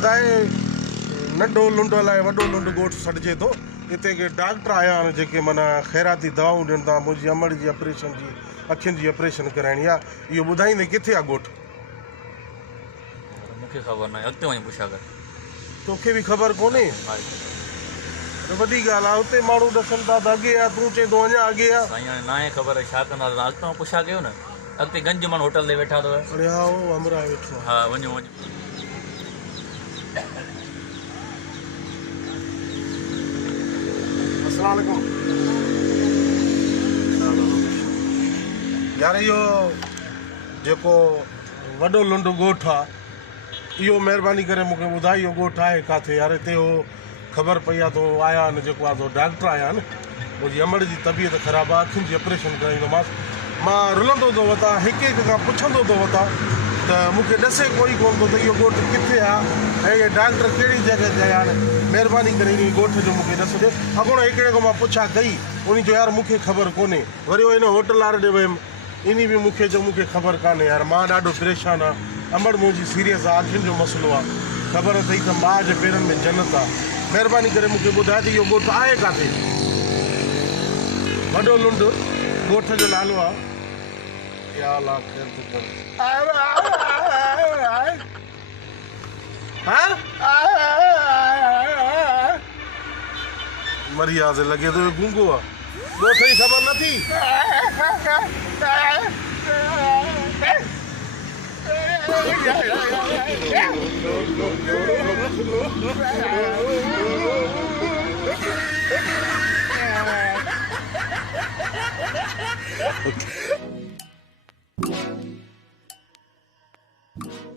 अदाए नंढो लुंड लाइ वॾो लुंड ॻोठ सॾिजे थो। हिते के डॉक्टर आया आहिनि जेके माना ख़ैराती दवाऊं ॾियनि था। मुंहिंजी अमड़ जी ऑपरेशन जी अखियुनि जी ऑपरेशन कराइणी आहे। इहो ॿुधाईंदे किथे आहे ॻोठ? मूंखे ख़बर न आहे, अॻिते वञी पुछा कर। तोखे बि ख़बर कोन्हे? वॾी ॻाल्हि आहे। हुते माण्हू ॾसनि था त अॻे आहे, तूं चए थो अञा अॻे आहे। साईं हाणे ना आहे ख़बर छा कंदा, अॻिते पुछा कयो न। अॻिते गंजमान होटल ते वेठा अथव। अरे हा उहो अमरा वेठो आहे। हा वञो वञो। अस्सलाम वालेकुम। यार इहो जेको वॾो लुंड ॻोठ आहे इहो महिरबानी करे मूंखे ॿुधाए इहो ॻोठ आहे किथे? यार हिते हो ख़बर पई आहे तो आया आहिनि, जेको आहे तो डॉक्टर आया आहिनि। मुंहिंजी अमड़ जी तबियत ख़राबु आहे, अखियुनि जी ऑपरेशन कराईंदोमांसि। मां रुलंदो थो वठां, हिकु हिकु खां पुछंदो थो वठां त मूंखे ॾसे कोई कोन थो त इहो ॻोठ किथे आहे ऐं इहे डॉक्टर कहिड़ी जॻह ते आया आहिनि। महिरबानी करे इन ॻोठ जो मूंखे ॾस ॾे। अॻोणो हिकिड़े खां मां पुछा कई, उन जो यार मूंखे ख़बर कोन्हे। वरी उहो हिन होटल वारे ॾे वियुमि, इन बि मूंखे मूंखे ख़बर कान्हे। यार मां ॾाढो परेशान आहे। अमड़ मुंहिंजी सीरियस आहे, अखियुनि जो मसइलो आहे। ख़बर अथई त माउ जे पेरनि में जन्नत आहे। महिरबानी करे मूंखे ॿुधाए त इहो ॻोठ आहे किथे? वॾो लुंड ॻोठ जो नालो आहे। या अल्लाह ख़ैर थो करे। मरिया से लॻे थो गूंगो आहे। ॻोठ जी ख़बर नथी? Okay.